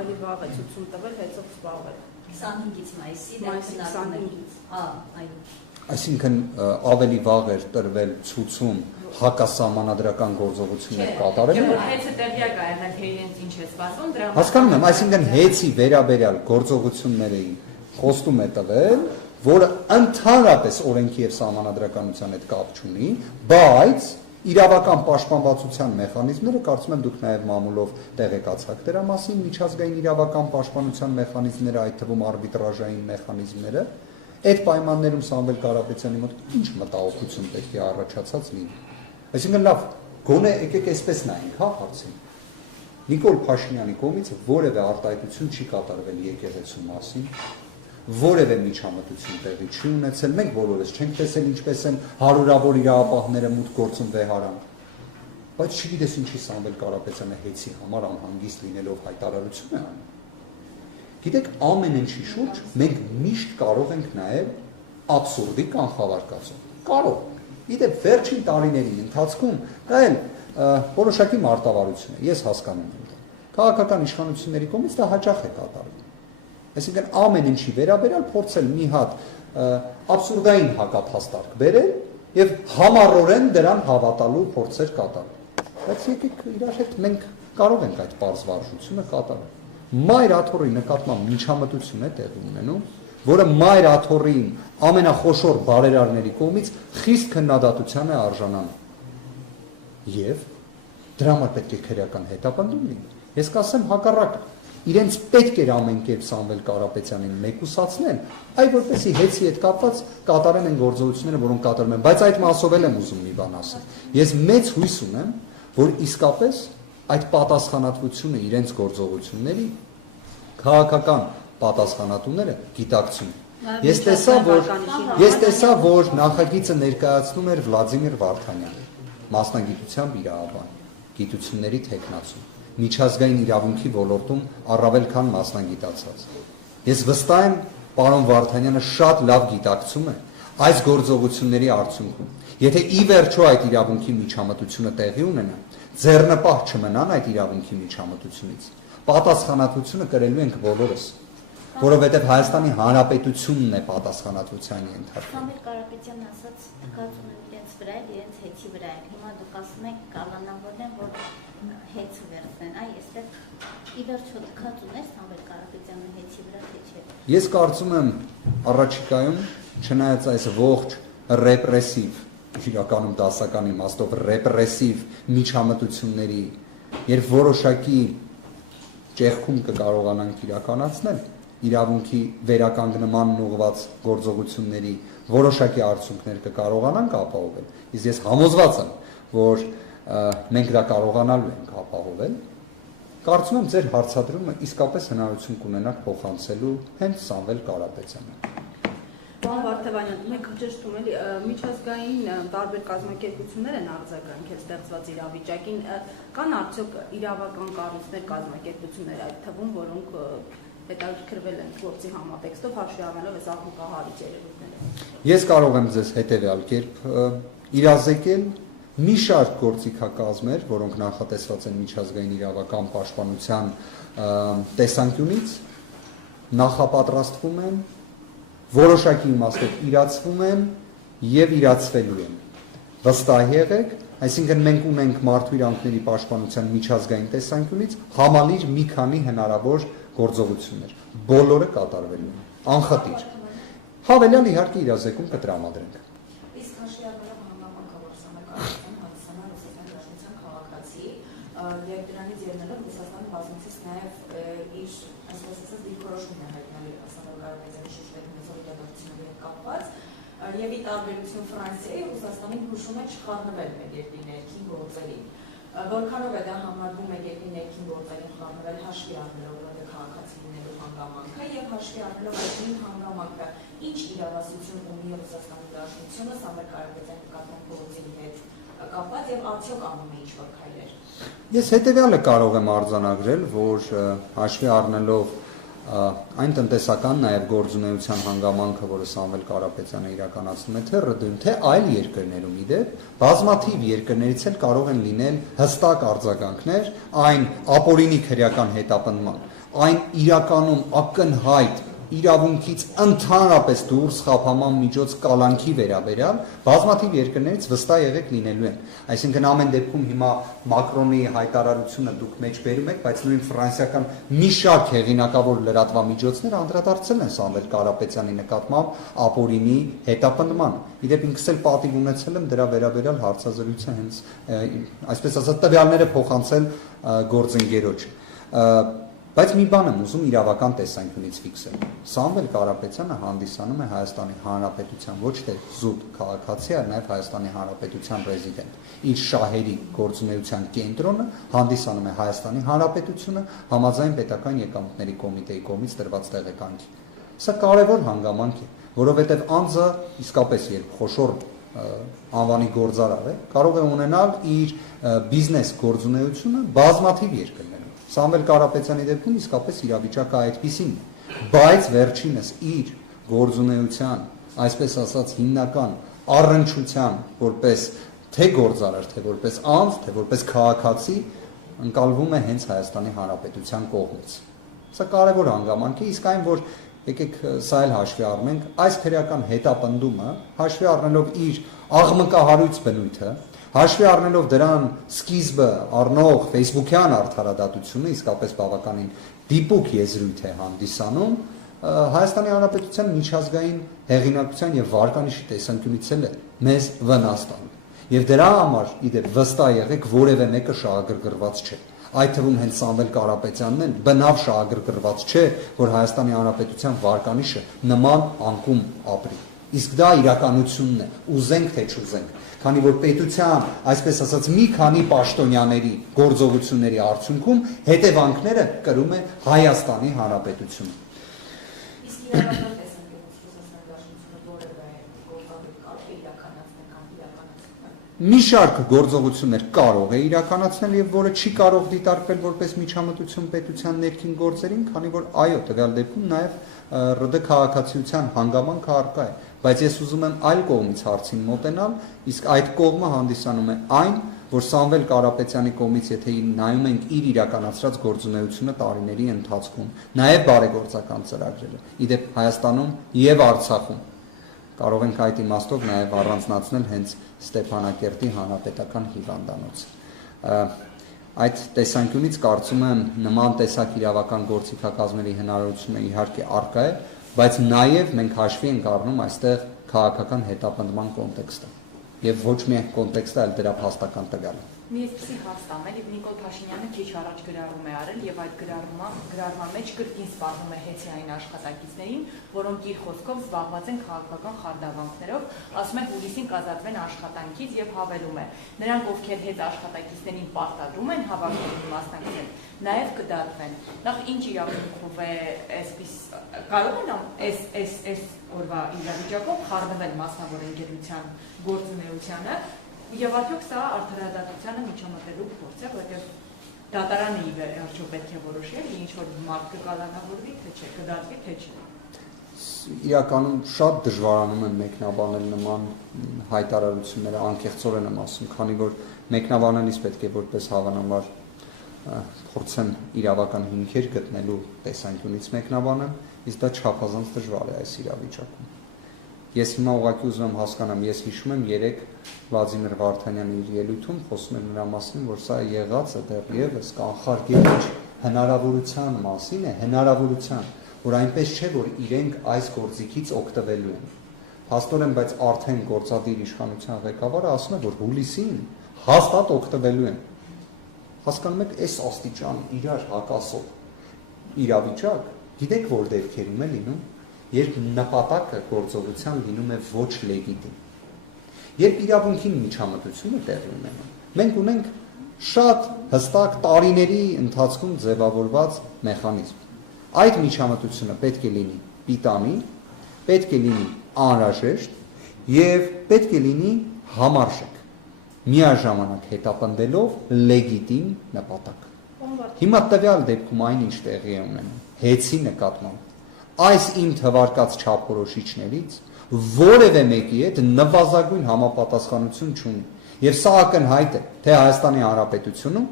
ավելի վաղ է ցույցում տվել հեծով զբաղվել։ 25-ից մայիսի, մայիսի 25-ից։ Այո։ Այսինքն ավելի վաղ էր տրվել ցույցում հակասահմանադրական գործողություններ կատարել։ Հեծը տեղյակ է եղել, թե իրենց ինչ է սպասվում, դրա Հասկանում եմ, այսինքն հեծի վերաբերյալ գործողությունների խոստում է տվել, որը ընդհանրապես օրենքի եւ սահմանադրականության հետ կապ չունի, բայց իրավական պաշտպանվածության մեխանիզմները կարծում եմ դուք նաեւ մամուլով տեղեկացաք դրա մասին, միջազգային իրավական պաշտպանության մեխանիզմները, այդ թվում արբիտրաժային մեխանիզմները, այդ պայմաններում Սամվել Կարապետյանի մոտ ինչ մտահոգություն պետք է առաջացած լինի։ Այսինքն լավ, գոնե եկեք այսպես նայենք, հա, հարցին։ Նիկոլ Փաշինյանի կողմից որևէ արտահայտություն չի կատարվել եկեղեցու մասին, որևէ միջամտություն տեղի չի ունեցել, մենք բոլորս չենք տեսել ինչպես են հարյուրավոր իրավապահները մուտք գործում վեհարան, բայց չգիտես ինչի Սամվել Կարապետյանը հեծի համար անհանգիստ լինելով հայտարարություն է անում։ Գիտեք, ամեն ինչի շուրջ մենք միշտ կարող ենք նաև աբսուրդի կանխավարկածով։ Կարող։ Գիտեք, վերջին տարիների ընթացքում դա էլ որոշակի մարտավարություն է, ես հասկանում եմ։ Քաղաքական իշխանությունների կողմից դա հաճախ է կատարվում։ Այսինքն ամեն ինչի վերաբերյալ փորձել մի հատ աբսուրդային հակափաստարկ բերել եւ համառորեն դրան հավատալու փորձեր կատարել։ Բայց եկեք իրար հետ մենք կարող ենք այդ պարզ վարժությունը կատարել։ Մայր աթոռի նկատմամբ միջամտություն է տեղի ունենում, որը Մայր աթոռի ամենախոշոր բարերարների կողմից խիստ քննադատության է արժանանում։ Եվ դրա համար պետք է քրեական հետապնդում լինի։ Ես կասեմ հակառակը, իրենց պետք էր ամեն կերպ Սամվել Կարապետյանին մեկուսացնել, այ որպեսզի հեծի հետ կապված կատարեն են գործողությունները, որոնք կատարում են, բայց այդ մասով էլ եմ ուզում մի բան ասել։ Ես մեծ հույս ունեմ, որ իսկապես այդ պատասխանատվությունը իրենց գործողությունների քաղաքական պատասխանատուները գիտակցում են։ Ես տեսա, որ նախագիծը ներկայացնում էր Վլադիմիր Վարդանյանը, մասնագիտությամբ իրավաբան, գիտությունների թեկնածու, միջազգային իրավունքի ոլորտում առավել քան մասնագիտացած։ Ես վստահ եմ, պարոն Վարդանյանը շատ լավ գիտակցում է այս գործողությունների արդյունքում։ Եթե ի վերջո այդ իրավունքի միջամտությունը տեղի ունենա, ձեռնպահ չմնան այդ իրավունքի միջամտությունից, պատասխանատվությունը կրելու ենք բոլորս, որովհետև Հայաստանի Հանրապետությունն է պատասխանատվության ենթարկվում։ Սամվել Կարապետյանն ասաց թքած ունեն իրենց վրա, իրենց հեծի վրա են։ Հիմա դուք ասում եք կանոնավորեն, որ հեծը վերցնեն։ Այ այստեղ ի վերջո թքած ուներ Սամվել Կարապետյանը հեծի վրա թե չէ։ Ես կարծում եմ առաջիկայում, չնայած այս ողջ ռեպրեսիվ, իրականում դասական իմաստով ռեպրեսիվ միջամտությունների, երբ որոշակի ճեղքում կկարողանանք իրականացնել իրավունքի վերականգնմանն ուղղված գործողությունների որոշակի արդյունքներ կկարողանանք ապահովել, իսկ ես համոզված եմ, որ մենք դա կարողանալու ենք ապահովել, կարծում եմ ձեր հարցադրումը իսկապես հնարավորություն կունենաք փոխանցելու հենց Սամվել Կարապետյանին։ Պարոն Վարդանյան, մենք ճշտում էլի միջազգային տարբեր կազմակերպություններ են արձագանքել ստեղծված իրավիճակին, կան արդյոք իրավական կառույցներ, կազմակերպություններ այդ թվում, որոնք հետաքրքրվել են գործի համատեքստով հաշվի առնելով այս աղմուկահարույց երևույթները։ Ես կարող եմ ձեզ հետևյալ կերպ իրազեկել մի շարք գործիքակազմեր, որոնք նախատեսված են միջազգային իրավական պաշտպանության տեսանկյունից, նախապատրաստվում են, որոշակի իմաստով իրացվում են եւ իրացվելու են։ Վստահ եղեք, այսինքն մենք ունենք մարդու իրավունքների պաշտպանության միջազգային տեսանկյունից համալիր մի քանի հնարավոր գործողություններ, բոլորը կատարվելու են, անխտիր։ Հավելյալ իհարկե իրազեկում կտրամադրենք։ Իսկ հաշվի առնելով հանգամանքը, որ Սամվել Կարապետյանը հանդիսանում է ռուսական դաշնության քաղաքացի, եւ դրանից ելնելով Ռուսաստանը բազմիցս նաեւ իր այսպես ասած դիրքորոշումն է հայտնել Սամվել Կարապետյանի շրջանի մեծօրինաչափությունների հետ կապված, եւ ի տարբերություն Ֆրանսիայի, Ռուսաստանի հուշում է չխառնվել մեր երկրի ներքին գործերին։ Որքանով է դա համարվում մեր երկրի ներքին գործերին խառնվել հաշվի առնելով քաղաքացի լինելու հանգամանքը եւ հաշվի առնելով այդ նույն հանգամանքը ինչ իրավասություն ունի Ռուսաստանի Դաշնությունը Սամվել Կարապետյանի նկատմամբ գործերի հետ կապված եւ արդյոք անում է ինչ-որ քայլեր։ Ես հետեւյալը կարող եմ արձանագրել, որ հաշվի առնելով այն տնտեսական նաեւ գործունեության հանգամանքը, որը Սամվել Կարապետյանը իրականացնում է թե ՌԴ-ում, թե այլ երկրներում իդեպ, բազմաթիվ երկրներից էլ կարող են լինել հստակ արձագանքներ այն ապօրինի քրեական հետապնդման, այն իրականում ակնհայտ իրավունքից ընդհանրապես դուրս խափանման միջոց կալանքի վերաբերյալ բազմաթիվ երկրներից վստահ եղեք լինելու են։ Այսինքն ամեն դեպքում հիմա Մակրոնի հայտարարությունը դուք մեջ բերում եք, բայց նույն ֆրանսիական մի շարք հեղինակավոր լրատվամիջոցներ անդրադարձել են Սամվել Կարապետյանի նկատմամբ ապօրինի հետապնդմանը։ Իդեպ ինքս էլ պատիվ ունեցել եմ դրա վերաբերյալ հարցազրույցը հենց այսպես ասած տվյալները փոխանցել գործընկերոջ։ Բայց մի բան եմ ուզում իրավական տեսանկյունից ֆիքսել։ Սամվել Կարապետյանը հանդիսանում է Հայաստանի Հանրապետության ոչ թե զուտ քաղաքացի, այլ նաև Հայաստանի Հանրապետության ռեզիդենտ։ Իր շահերի գործունեության կենտրոնը հանդիսանում է Հայաստանի Հանրապետությունը համաձայն պետական եկամուտների կոմիտեի կողմից տրված տեղեկանքի։ Սա կարևոր հանգամանք է, որովհետև անձը իսկապես երբ խոշոր անվանի գործարար է, կարող է ունենալ իր բիզնես գործունեությունը բազմաթիվ երկրներում։ Սամվել Կարապետյանի դեպքում իսկապես իրավիճակը այդպիսին է, բայց վերջինս իր գործունեության, այսպես ասած հիմնական առնչության որպես թե գործարար, թե որպես անձ, թե որպես քաղաքացի ընկալվում է հենց Հայաստանի Հանրապետության կողմից։ Սա կարևոր հանգամանք է, իսկ այն որ եկեք սա էլ հաշվի առնենք, այս քրեական հետապնդումը հաշվի առնելով իր աղմկահարույց բնույթը, հաշվի առնելով դրան սկիզբը առնող Facebook-յան արդարադատությունը իսկապես բավականին դիպուկ եզրույթ է հանդիսանում, Հայաստանի Հանրապետության միջազգային հեղինակության եւ վարկանիշի տեսանկյունից էլ է մեզ վնաս տալու։ Եվ դրա համար իդեպ վստահ եղեք որևէ մեկը շահագրգռված չէ։ Այդ թվում հենց Սամվել Կարապետյանն էլ բնավ շահագրգռված չէ, որ Հայաստանի Հանրապետության վարկանիշը նման անկում ապրի։ Իսկ դա իրականությունն է, ուզենք թե չուզենք, քանի որ պետության, այսպես ասած, մի քանի պաշտոնյաների գործողությունների արդյունքում հետևանքները կրում է Հայաստանի Հանրապետությունը։ Իսկ իրավական տեսանկյունից Ռուսաստանի որևէ գործառույթ կարող է իրականացնել կամ իրականացնել։ Մի շարք գործողություններ կարող է իրականացնել եւ որը չի կարող դիտարկվել որպես միջամտություն պետության ներքին գործերին, քանի որ այո, տվյալ դեպքում նաեւ ՌԴ քաղաքացիության հանգամանքը առկա է, բայց ես ուզում եմ այլ կողմից հարցին մոտենալ, իսկ այդ կողմը հանդիսանում է այն, որ Սամվել Կարապետյանի կողմից եթե նայում ենք իր իրականացրած գործունեությունը տարիների ընթացքում, նաեւ բարեգործական ծրագրերը, իդեպ Հայաստանում եւ Արցախում կարող ենք այդ իմաստով նաև առանձնացնել հենց Ստեփանակերտի հանրապետական հիվանդանոցը։ Այդ տեսանկյունից կարծում եմ նման տեսակ իրավական գործիքակազմերի հնարավորությունը իհարկե առկա է, բայց նաև մենք հաշվի ենք առնում այստեղ քաղաքական հետապնդման կոնտեքստը եւ ոչ միայն կոնտեքստը, այլ դրա փաստական տվյալը։ Մի այսպիսի հարց տամ էլ, Նիկոլ Փաշինյանը քիչ առաջ գրառում է արել եւ այդ գրառման մեջ կրկին սպառնում է հեծիային աշխատակիցներին, որոնք իր խոսքով զբաղված են քաղաքական խարդավանքներով, ասում են հուլիսին կազատվեն աշխատանքից եւ հավելում է. նրանք ովքեր հետ աշխատակիցներին պարտադրում են հավաքներին մասնակցել, նաեւ կդատվեն։ Նախ ինչ իրավունքով է այսպես կարող են այս օրվա իրավիճակով խառնվել մասնավոր ընկերության գործունեությանը Եվ արդյոք սա արդարադատությանը միջամտելու փորձ է, որտեղ դատարանը արդյոք պետք է որոշի, ինչ որ մարդ կկալանավորվի, թե չէ, կդատվի, թե չէ։ Իրականում շատ դժվարանում եմ մեկնաբանել նման հայտարարությունները, անկեղծորեն եմ ասում, քանի որ մեկնաբանելիս պետք է որպես հավանաբար փորձեմ իրավական հիմքեր գտնելու տեսանկյունից մեկնաբանեմ, իսկ դա չափազանց դժվար է այս իրավիճակում։ Ես հիմա ուղղակի ուզում եմ հասկանամ, ես հիշում եմ երեք Վլադիմիր Վարդանյանը իր ելույթում խոսում էր նրա մասին, որ սա եղած է դեռևս կանխարգելիչ հնարավորության մասին է, հնարավորության, որ այնպես չէ, որ իրենք այս գործիքից օգտվելու են։ Փաստորեն, բայց արդեն գործադիր իշխանության ղեկավարը ասում է, որ հուլիսին հաստատ օգտվելու են։ Հասկանում եք, այս աստիճան իրար հակասող իրավիճակ, գիտեք որ դեպքերում է լինում, երբ նպատակը գործողության լինում է ոչ լեգիտիմ։ Երբ իրավունքին միջամտությունը տեղի ունենում, մենք ունենք շատ հստակ տարիների ընթացքում ձևավորված մեխանիզմ։ Այդ միջամտությունը պետք է լինի պիտանի, պետք է լինի անհրաժեշտ եւ պետք է լինի համարժեք, միաժամանակ հետապնդելով լեգիտիմ նպատակ։ Հիմա տվյալ դեպքում այնինչ տեղի է ունենում հեծի նկատմամբ այս իմ թվարկած չափորոշիչներից որևէ մեկի հետ նվազագույն համապատասխանություն չունի։ Եվ սա ակնհայտ է թե Հայաստանի Հանրապետությունում,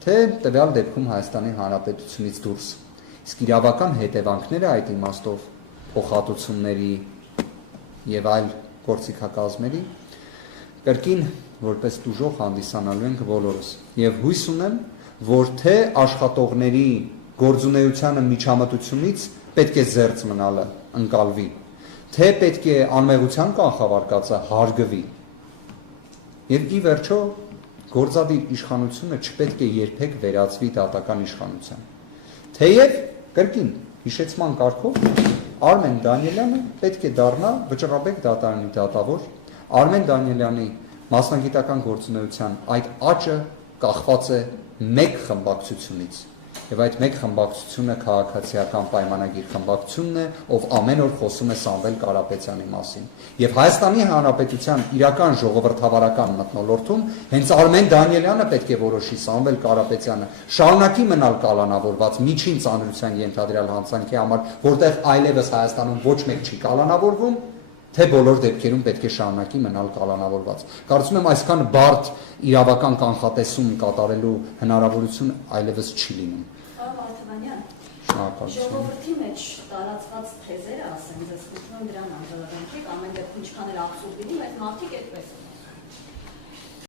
թե տվյալ դեպքում Հայաստանի Հանրապետությունից դուրս։ Իսկ իրավական հետևանքները այդ իմաստով փոխհատուցումների եւ այլ գործիքակազմերի կրկին որպես դուժող հանդիսանալու ենք բոլորս եւ հույս ունեմ, որ թե աշխատողների գործունեությանը միջամտությունից պետք է զերծ մնալը ընկալվի, թե պետք է անմեղության կանխավարկածը հարգվի եւ ի վերջո գործադիր իշխանությունը չպետք է երբեք վերածվի դատական իշխանության։ Թեև կրկին հիշեցման կարգով Արմեն Դանիելյանը պետք է դառնա Վճռաբեկ դատարանի դատավոր, Արմեն Դանիելյանի մասնագիտական գործունեության այդ աճը կախված է մեկ խմբակցությունից եւ այդ մեկ խմբակցությունը քաղաքացիական պայմանագիր խմբակցությունն է, ով ամեն օր խոսում է Սամվել Կարապետյանի մասին։ Եվ Հայաստանի Հանրապետության իրական ժողովրդավարական մթնոլորտում հենց Արմեն Դանիելյանը պետք է որոշի Սամվել Կարապետյանը շարունակի մնալ կալանավորված միջին ծանրության ենթադրյալ հանցանքի համար, որտեղ այլևս Հայաստանում ոչ մեկ չի կալանավորվում, թե բոլոր դեպքերում պետք է շարունակի մնալ կալանավորված։ Կարծում եմ այսքան բարդ իրավական կանխատեսում կատարելու հնարավորություն այլևս չի լինում։ Ժողովրդի մեջ տարածված թեզերը, ասեմ, ձեզ խնդրում եմ դրան անդրադառնալ, ամեն դեպքում ինչքան էլ աբսուրդ լինի, բայց մարդիկ այդպես են